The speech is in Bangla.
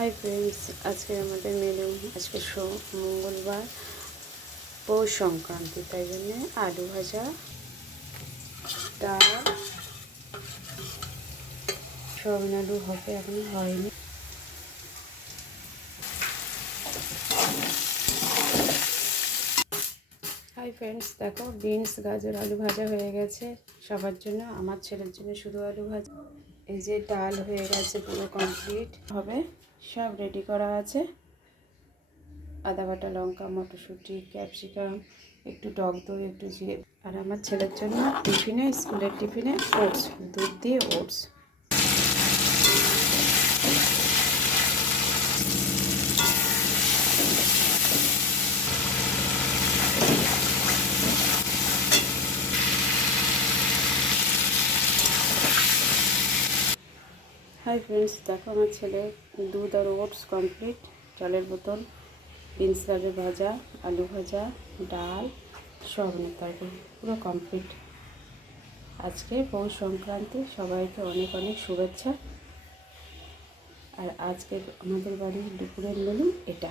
হাই ফ্রেন্ডস, আজকে আমাদের মেনু আজকে মঙ্গলবার পৌষ সংক্রান্তি, তাই জন্যে আলু ভাজা, ডাল, সয়াবিন আলু হবে, এখনো হয়নি। হাই ফ্রেন্ডস, দেখো বিনস গাজর আলু ভাজা হয়ে গেছে সবার জন্য, আমার ছেলের জন্য শুধু আলু ভাজা। এই যে ডাল হয়ে গেছে, পুরো কমপ্লিট হবে, সব রেডি করা আছে। আদা বাটা, লঙ্কা, মটরশুঁটি, ক্যাপসিকাম, একটু টক দই, একটু জিরে। আর আমার ছেলের জন্য টিফিনে, স্কুলের টিফিনে ওটস, দুধ দিয়ে ওটস। হাই ফ্রেন্ডস, দেখো আমার ছেলে দুধ আর ওটস কমপ্লিট, জলের বোতল, বিনস গাজর ভাজা, আলু ভাজা, ডাল, সয়াবিনের তরকারি, পুরো কমপ্লিট। আজকে পৌষ সংক্রান্তি, সবাইকে অনেক অনেক শুভেচ্ছা। আর আজকে আমাদের বাড়ির দুপুরের মেনু এটা।